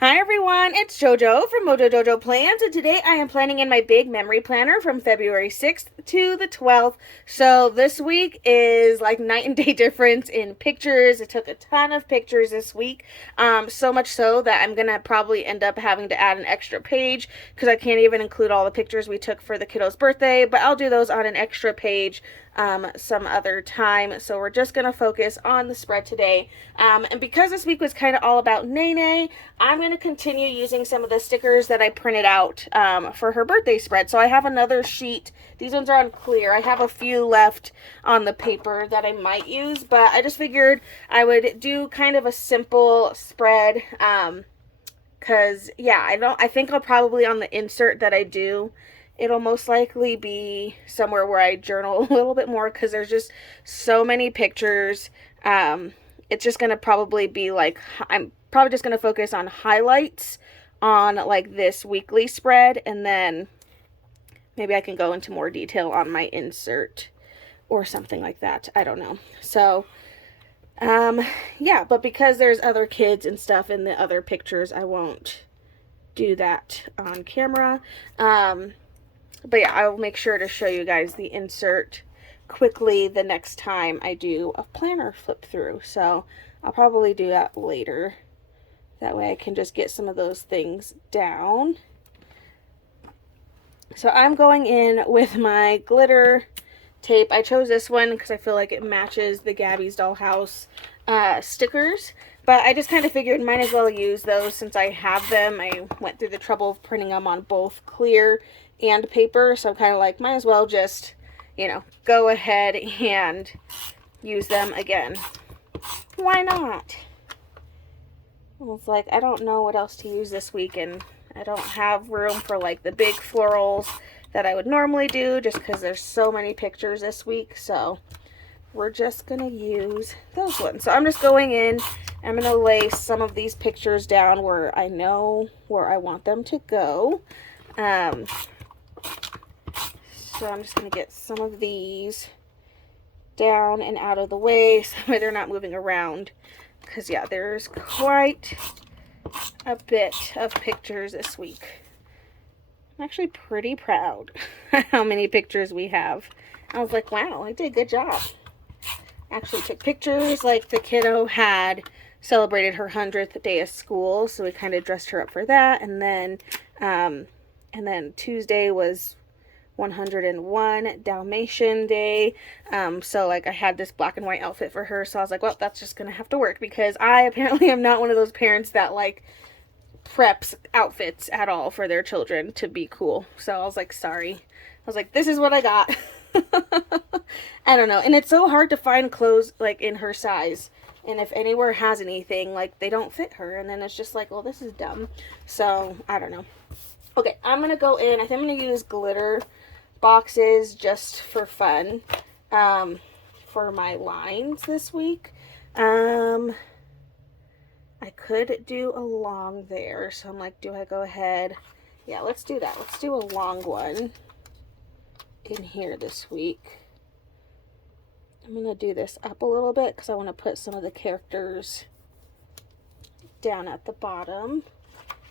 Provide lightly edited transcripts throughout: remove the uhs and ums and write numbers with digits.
Hi everyone, it's JoJo from Mojo Dojo Plans, and today I am planning in my big memory planner from February 6th to the 12th. So this week is like night and day difference in pictures. It took a ton of pictures this week, so much so that I'm gonna probably end up having to add an extra page because I can't even include all the pictures we took for the kiddo's birthday, but I'll do those on an extra page some other time. So we're just gonna focus on the spread today. And because this week was kind of all about Nene, I'm going to continue using some of the stickers that I printed out for her birthday spread. So I have another sheet. These ones are on clear. I have a few left on the paper that I might use, but I just figured I would do kind of a simple spread. Cause yeah, I think I'll probably on the insert that I do, it'll most likely be somewhere where I journal a little bit more because there's just so many pictures. It's just going to probably be like, I'm probably just going to focus on highlights on like this weekly spread, and then maybe I can go into more detail on my insert or something like that. I don't know. So, yeah, but because there's other kids and stuff in the other pictures, I won't do that on camera. But yeah, I'll make sure to show you guys the insert quickly the next time I do a planner flip through. So I'll probably do that later. That way I can just get some of those things down. So I'm going in with my glitter tape. I chose this one because I feel like it matches the Gabby's Dollhouse stickers. But I just kind of figured might as well use those since I have them. I went through the trouble of printing them on both clear and paper. So I'm kind of like, might as well just, you know, go ahead and use them again. Why not? It's like, I don't know what else to use this week, and I don't have room for like the big florals that I would normally do just because there's so many pictures this week. So we're just going to use those ones. So I'm just going in. I'm going to lay some of these pictures down where I know where I want them to go. So I'm just going to get some of these down and out of the way so they're not moving around. Because, yeah, there's quite a bit of pictures this week. I'm actually pretty proud how many pictures we have. I was like, wow, I did a good job. Actually took pictures like the kiddo had celebrated her 100th day of school, so we kind of dressed her up for that. And then Tuesday was 101 Dalmatian Day. So like I had this black and white outfit for her, so I was like, well, that's just gonna have to work because I apparently am not one of those parents that like preps outfits at all for their children to be cool. So I was like, sorry. I was like, this is what I got. I don't know. And it's so hard to find clothes like in her size. And if anywhere has anything, like they don't fit her. And then it's just like, well, this is dumb. So I don't know. Okay, I'm going to go in. I think I'm going to use glitter boxes just for fun for my lines this week. I could do a long there. So I'm like, do I go ahead? Yeah, let's do that. Let's do a long one in here this week. I'm going to do this up a little bit because I want to put some of the characters down at the bottom.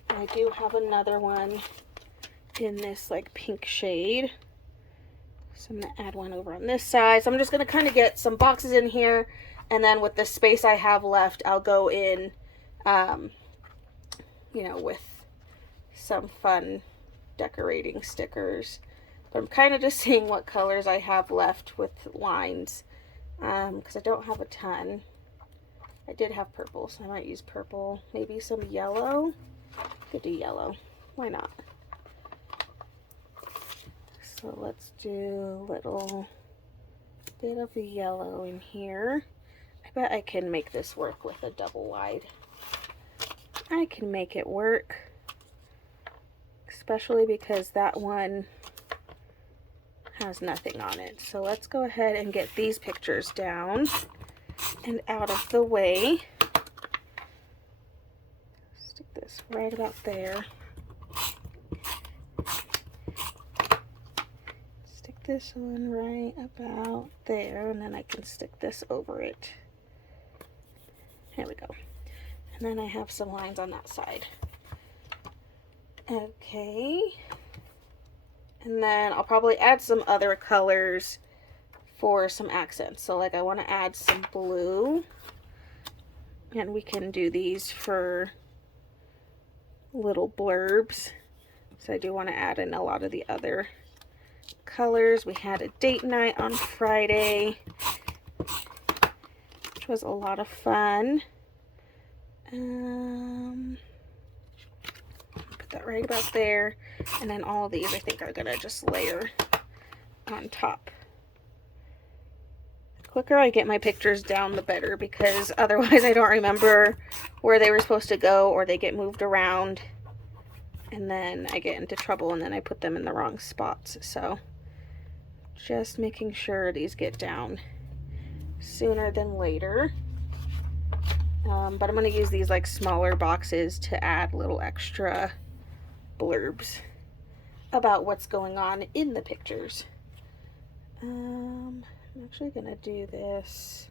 I do have another one in this like pink shade. So I'm going to add one over on this side. So I'm just going to kind of get some boxes in here. And then with the space I have left, I'll go in, you know, with some fun decorating stickers. But I'm kind of just seeing what colors I have left with lines. Because I don't have a ton. I did have purple, so I might use purple. Maybe some yellow. Could do yellow. Why not? So let's do a little bit of yellow in here. I bet I can make this work with a double wide. I can make it work. Especially because that one has nothing on it. So let's go ahead and get these pictures down and out of the way. Stick this right about there. Stick this one right about there, and then I can stick this over it. There we go. And then I have some lines on that side. Okay. And then I'll probably add some other colors for some accents. So like I want to add some blue. And we can do these for little blurbs. So I do want to add in a lot of the other colors. We had a date night on Friday, which was a lot of fun. Put that right about there. And then all of these I think are going to just layer on top. The quicker I get my pictures down, the better, because otherwise I don't remember where they were supposed to go, or they get moved around. And then I get into trouble, and then I put them in the wrong spots. So just making sure these get down sooner than later. But I'm going to use these like smaller boxes to add little extra blurbs about what's going on in the pictures. I'm actually going to do this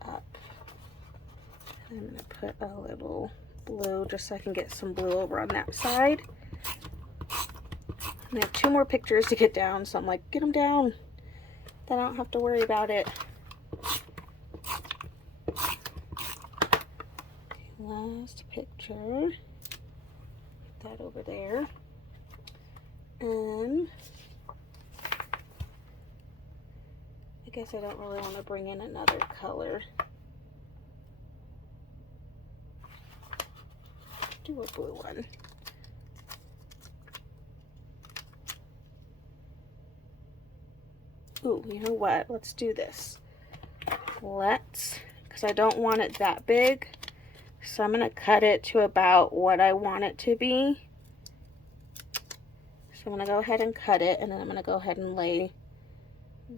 up. I'm going to put a little blue just so I can get some blue over on that side. And I have 2 more pictures to get down, so I'm like, get them down. Then I don't have to worry about it. Last picture. Put that over there. And I guess I don't really want to bring in another color. Do a blue one. Ooh, you know what? Let's do this. Because I don't want it that big. So I'm going to cut it to about what I want it to be. So I'm going to go ahead and cut it, and then I'm going to go ahead and lay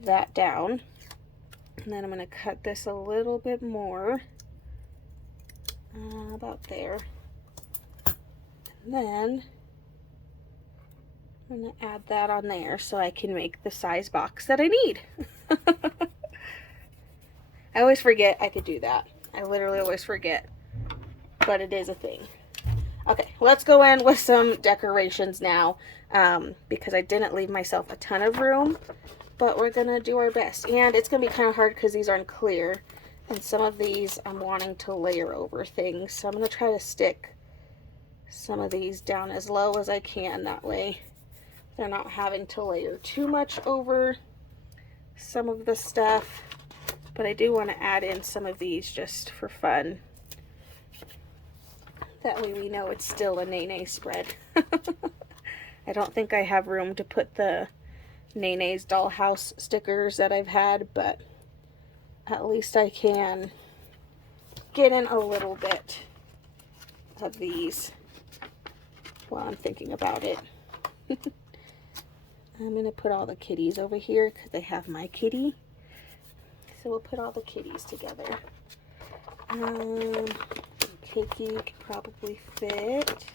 that down. And then I'm going to cut this a little bit more. About there. And then I'm going to add that on there so I can make the size box that I need. I always forget I could do that. I literally always forget. But it is a thing. Okay, let's go in with some decorations now. Because I didn't leave myself a ton of room. But we're going to do our best. And it's going to be kind of hard because these aren't clear. And some of these I'm wanting to layer over things. So I'm going to try to stick some of these down as low as I can. That way they're not having to layer too much over some of the stuff. But I do want to add in some of these just for fun. That way we know it's still a Nene spread. I don't think I have room to put the Nene's Dollhouse stickers that I've had, but at least I can get in a little bit of these while I'm thinking about it. I'm going to put all the kitties over here because they have my kitty. So we'll put all the kitties together. Cakey could probably fit.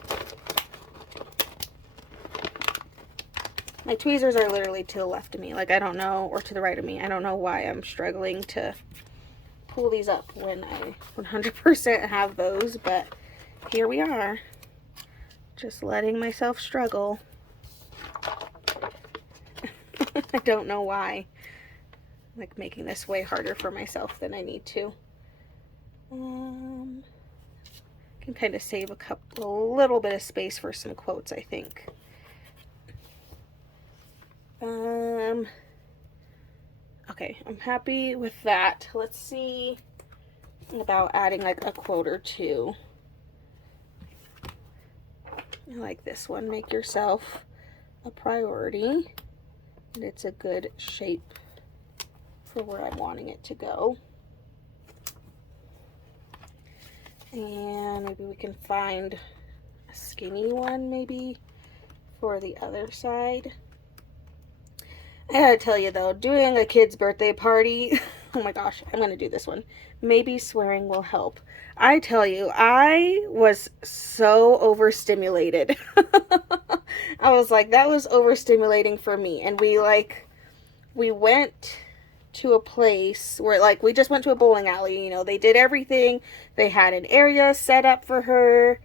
My tweezers are literally to the left of me. Like, I don't know, or to the right of me. I don't know why I'm struggling to pull these up when I 100% have those, but here we are. Just letting myself struggle. I don't know why. I'm like making this way harder for myself than I need to. Can kind of save a little bit of space for some quotes, I think. Okay, I'm happy with that. Let's see about adding like a quote or two. I like this one. Make yourself a priority. And it's a good shape for where I'm wanting it to go. And maybe we can find a skinny one maybe for the other side. I gotta tell you though, doing a kid's birthday party, oh my gosh, I'm gonna do this one. Maybe swearing will help. I tell you, I was so overstimulated. I was like, that was overstimulating for me. And we went to a place where like we just went to a bowling alley, you know, they did everything. They had an area set up for her.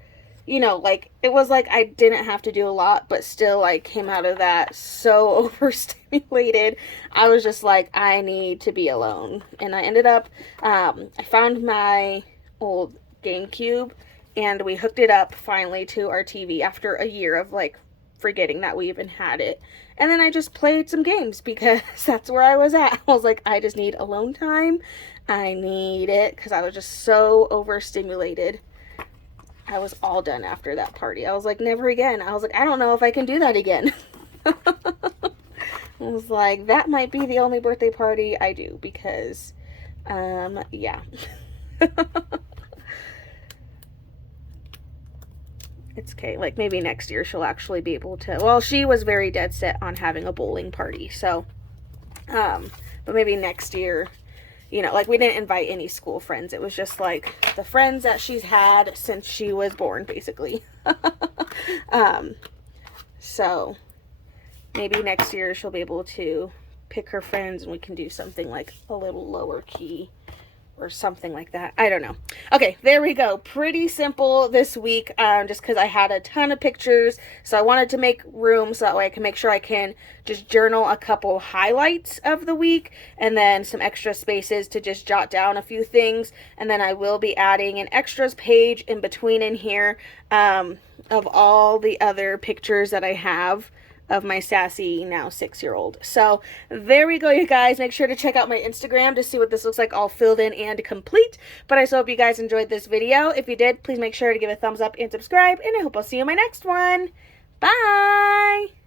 you know, like, it was like I didn't have to do a lot, but still, I came out of that so overstimulated. I was just like, I need to be alone. And I ended up, I found my old GameCube, and we hooked it up finally to our TV after a year of, like, forgetting that we even had it. And then I just played some games because that's where I was at. I was like, I just need alone time. I need it because I was just so overstimulated. I was all done after that party. I was like, never again. I was like, I don't know if I can do that again. I was like, that might be the only birthday party I do because, yeah. It's okay. Like, maybe next year she'll actually be able to. Well, she was very dead set on having a bowling party. So, but maybe next year, you know, like, we didn't invite any school friends. It was just like the friends that she's had since she was born, basically. So maybe next year she'll be able to pick her friends and we can do something like a little lower key or something like that. I don't know. Okay, there we go. Pretty simple this week, just because I had a ton of pictures, so I wanted to make room so that way I can make sure I can just journal a couple highlights of the week, and then some extra spaces to just jot down a few things, and then I will be adding an extras page in between in here, of all the other pictures that I have of my sassy, now 6-year-old. So there we go, you guys. Make sure to check out my Instagram to see what this looks like all filled in and complete. But I so hope you guys enjoyed this video. If you did, please make sure to give a thumbs up and subscribe, and I hope I'll see you in my next one. Bye!